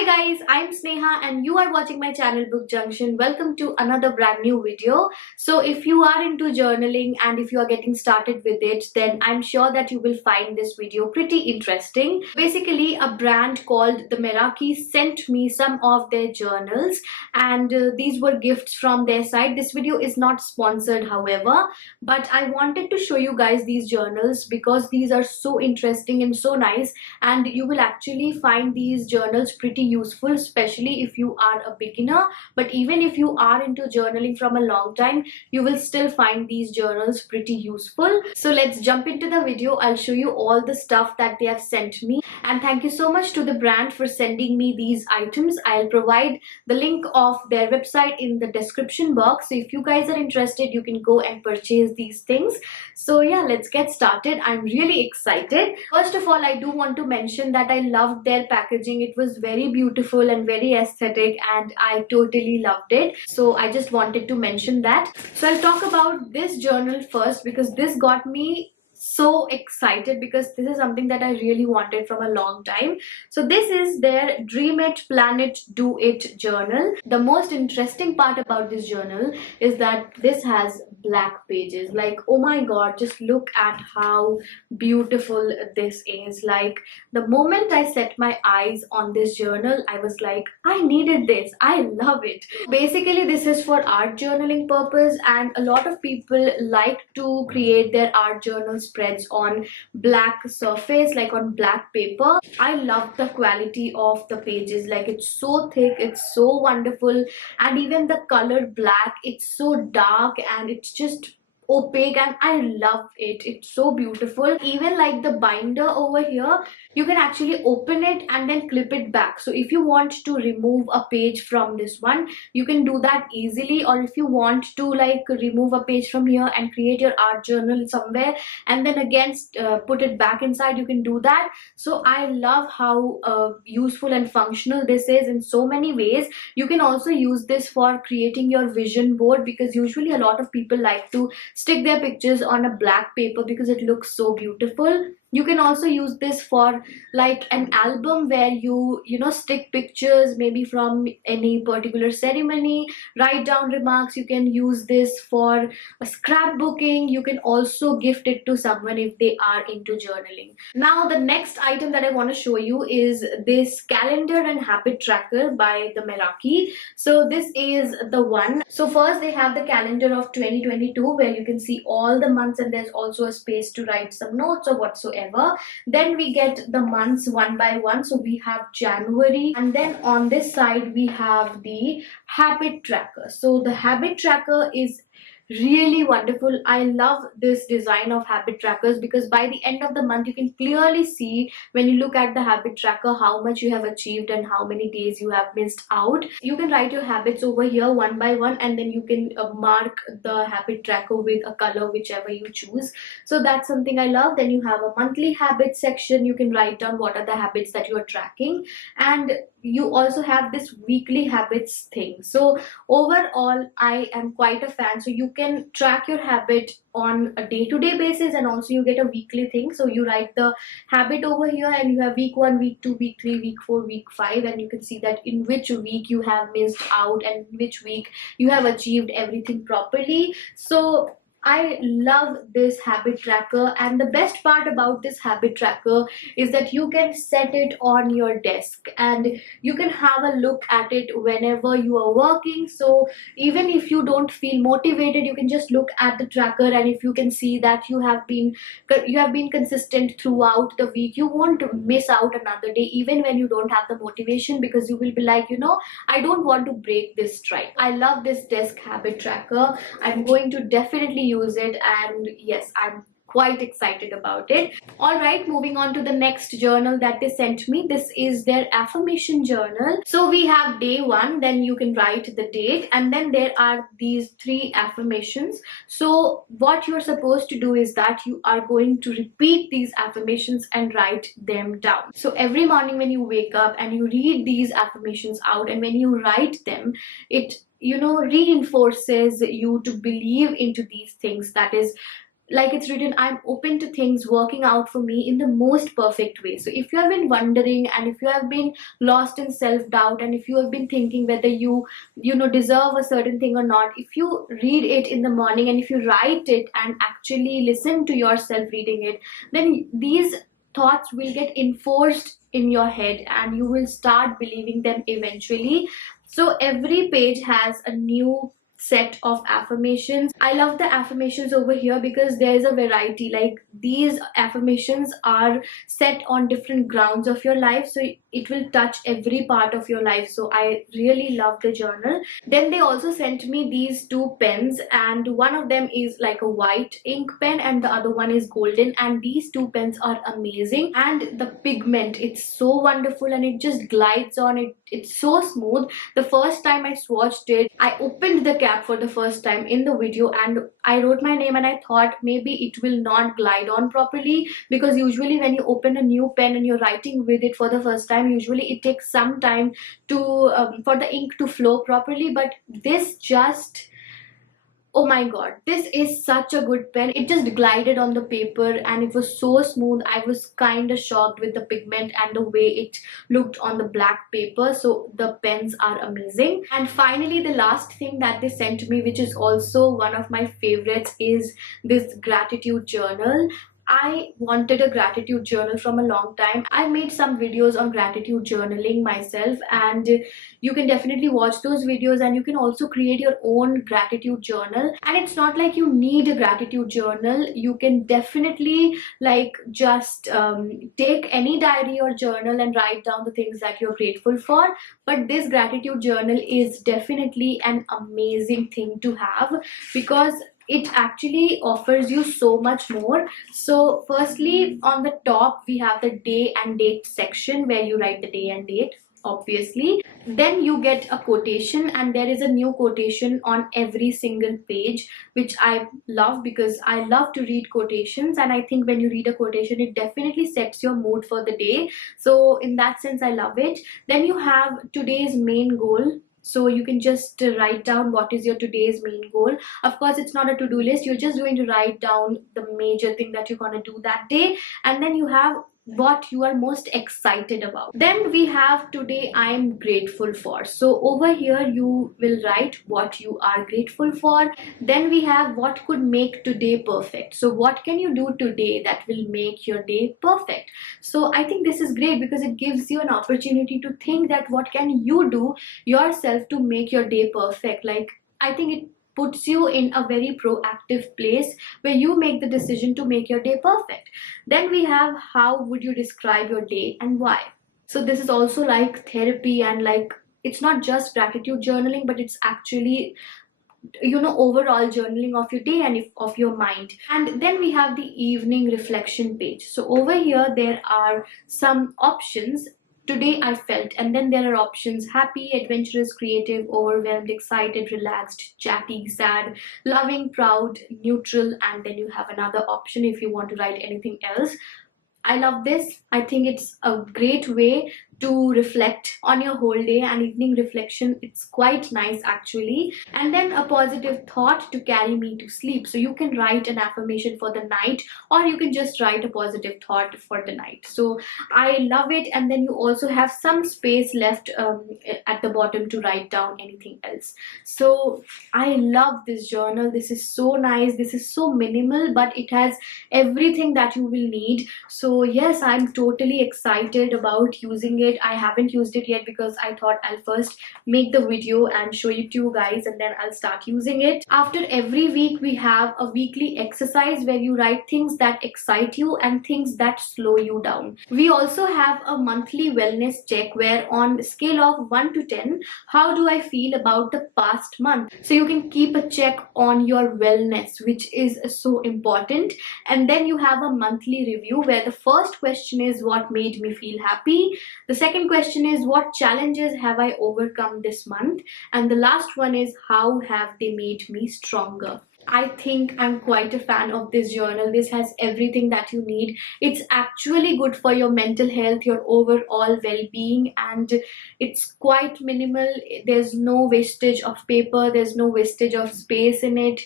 Hi guys, I'm Sneha and you are watching my channel Book Junction. Welcome to another brand new video. So if you are into journaling and if you are getting started with it, then I'm sure that you will find this video pretty interesting. Basically, a brand called the Meraky sent me some of their journals and these were gifts from their side. This video is not sponsored, however, but I wanted to show you guys these journals because these are so interesting and so nice, and you will actually find these journals pretty useful, especially if you are a beginner. But even if you are into journaling from a long time, you will still find these journals pretty useful. So let's jump into the video. I'll show you all the stuff that they have sent me, and thank you so much to the brand for sending me these items. I'll provide the link of their website in the description box, so if you guys are interested, you can go and purchase these things. So yeah, let's get started. I'm really excited. First of all, I do want to mention that I loved their packaging. It was very beautiful and very aesthetic, and I totally loved it. So I just wanted to mention that. So I'll talk about this journal first because this got me so excited because this is something that I really wanted from a long time. So this is their Dream It, Plan It, Do It journal. The most interesting part about this journal is that this has black pages. Like, oh my god, just look at how beautiful this is. Like, the moment I set my eyes on this journal, I was like, I needed this, I love it. Basically, this is for art journaling purpose, and a lot of people like to create their art journal spreads on black surface, like on black paper. I love the quality of the pages. Like, it's so thick, it's so wonderful, and even the color black, it's so dark and it's just opaque, and I love it. It's so beautiful. Even like the binder over here, you can actually open it and then clip it back. So if you want to remove a page from this one, you can do that easily. Or if you want to like remove a page from here and create your art journal somewhere and then again put it back inside, you can do that. So I love how useful and functional this is in so many ways. You can also use this for creating your vision board, because usually a lot of people like to stick their pictures on a black paper because it looks so beautiful. You can also use this for like an album where you stick pictures maybe from any particular ceremony, write down remarks. You can use this for a scrapbooking. You can also gift it to someone if they are into journaling. Now the next item that I want to show you is this calendar and habit tracker by the Meraky. So this is the one. So first they have the calendar of 2022 where you can see all the months, and there's also a space to write some notes or whatsoever. Then we get the months one by one. So we have January, and then on this side we have the habit tracker. So the habit tracker is really wonderful. I love this design of habit trackers because by the end of the month you can clearly see, when you look at the habit tracker, how much you have achieved and how many days you have missed out. You can write your habits over here one by one, and then you can mark the habit tracker with a color, whichever you choose. So that's something I love. Then you have a monthly habits section. You can write down what are the habits that you are tracking, and you also have this weekly habits thing. So overall, I am quite a fan. So you can track your habit on a day-to-day basis, and also you get a weekly thing. So you write the habit over here, and you have week 1, week 2, week 3, week 4, week 5, and you can see that in which week you have missed out and in which week you have achieved everything properly. So I love this habit tracker, and the best part about this habit tracker is that you can set it on your desk and you can have a look at it whenever you are working. So even if you don't feel motivated, you can just look at the tracker, and if you can see that you have been consistent throughout the week, you won't miss out another day even when you don't have the motivation, because you will be like, I don't want to break this strike. I love this desk habit tracker. I'm going to definitely use it, and yes, I'm quite excited about it. All right, moving on to the next journal that they sent me. This is their Affirmation Journal. So we have day 1, then you can write the date, and then there are these 3 affirmations. So what you're supposed to do is that you are going to repeat these affirmations and write them down. So every morning when you wake up and you read these affirmations out, and when you write them, it reinforces you to believe into these things. That is, like it's written, I'm open to things working out for me in the most perfect way. So if you have been wondering, and if you have been lost in self-doubt, and if you have been thinking whether you deserve a certain thing or not, if you read it in the morning and if you write it and actually listen to yourself reading it, then these thoughts will get enforced in your head and you will start believing them eventually. So every page has a new set of affirmations. I love the affirmations over here because there is a variety. Like, these affirmations are set on different grounds of your life, so it will touch every part of your life. So I really love the journal. Then they also sent me these two pens, and one of them is like a white ink pen and the other one is golden, and these two pens are amazing. And the pigment, it's so wonderful and it just glides on. It's so smooth. The first time I swatched it, I opened the cap for the first time in the video and I wrote my name and I thought maybe it will not glide on properly, because usually when you open a new pen and you're writing with it for the first time, usually it takes some time to for the ink to flow properly. But this just, oh my god, this is such a good pen. It just glided on the paper and it was so smooth. I was kind of shocked with the pigment and the way it looked on the black paper. So the pens are amazing. And finally, the last thing that they sent me, which is also one of my favorites, is this gratitude journal. I wanted a gratitude journal from a long time. I made some videos on gratitude journaling myself, and you can definitely watch those videos, and you can also create your own gratitude journal. And it's not like you need a gratitude journal. You can definitely like just take any diary or journal and write down the things that you're grateful for. But this gratitude journal is definitely an amazing thing to have, because it actually offers you so much more. So firstly, on the top we have the day and date section where you write the day and date, obviously. Then you get a quotation, and there is a new quotation on every single page, which I love because I love to read quotations, and I think when you read a quotation, it definitely sets your mood for the day. So in that sense, I love it. Then you have today's main goal. So you can just write down what is your today's main goal. Of course, it's not a to-do list. You're just going to write down the major thing that you're going to do that day. And then you have what you are most excited about. Then we have today I'm grateful for. So over here you will write what you are grateful for. Then we have what could make today perfect. So what can you do today that will make your day perfect? So I think this is great because it gives you an opportunity to think that what can you do yourself to make your day perfect. Like, I think it puts you in a very proactive place where you make the decision to make your day perfect. Then we have how would you describe your day and why. So this is also like therapy, and like, it's not just gratitude journaling, but it's actually overall journaling of your day and of your mind. And then we have the evening reflection page. So over here there are some options. Today I felt, and then there are options: happy, adventurous, creative, overwhelmed, excited, relaxed, chatty, sad, loving, proud, neutral. And then you have another option if you want to write anything else. I love this. I think it's a great way to reflect on your whole day. And evening reflection, it's quite nice actually. And then a positive thought to carry me to sleep. So you can write an affirmation for the night, or you can just write a positive thought for the night. So I love it. And then you also have some space left at the bottom to write down anything else. So I love this journal. This is so nice. This is so minimal, but it has everything that you will need. So yes, I'm totally excited about using it. I haven't used it yet because I thought I'll first make the video and show it to you guys, and then I'll start using it. After every week we have a weekly exercise where you write things that excite you and things that slow you down. We also have a monthly wellness check where on a scale of 1 to 10, how do I feel about the past month? So you can keep a check on your wellness, which is so important. And then you have a monthly review where the first question is what made me feel happy. The second question is what challenges have I overcome this month, and the last one is how have they made me stronger. I think I'm quite a fan of this journal. This has everything that you need. It's actually good for your mental health, your overall well-being, and it's quite minimal. There's no wastage of paper, there's no wastage of space in it.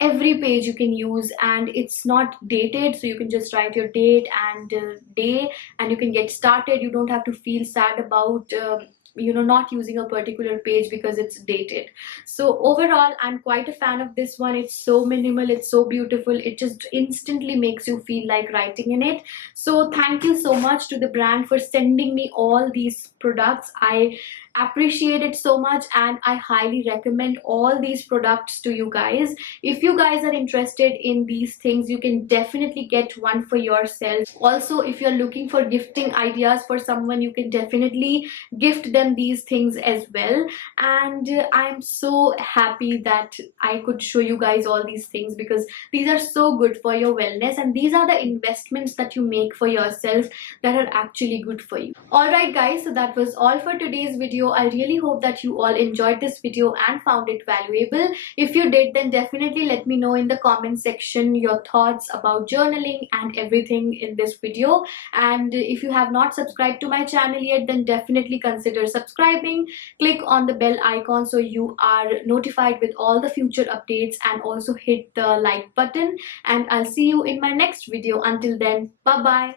every page you can use, and it's not dated, so you can just write your date and day, and you can get started. You don't have to feel sad about not using a particular page because it's dated. So overall, I'm quite a fan of this one. It's so minimal, it's so beautiful, it just instantly makes you feel like writing in it. So thank you so much to the brand for sending me all these products. I appreciate it so much, and I highly recommend all these products to you guys. If you guys are interested in these things, you can definitely get one for yourself. Also, if you're looking for gifting ideas for someone, you can definitely gift them these things as well. And I'm so happy that I could show you guys all these things, because these are so good for your wellness, and these are the investments that you make for yourself that are actually good for you. Alright guys, so that was all for today's video. I really hope that you all enjoyed this video and found it valuable. If you did, then definitely let me know in the comment section your thoughts about journaling and everything in this video. And if you have not subscribed to my channel yet, then definitely consider subscribing. Click on the bell icon so you are notified with all the future updates, and also hit the like button. And I'll see you in my next video. Until then, bye bye.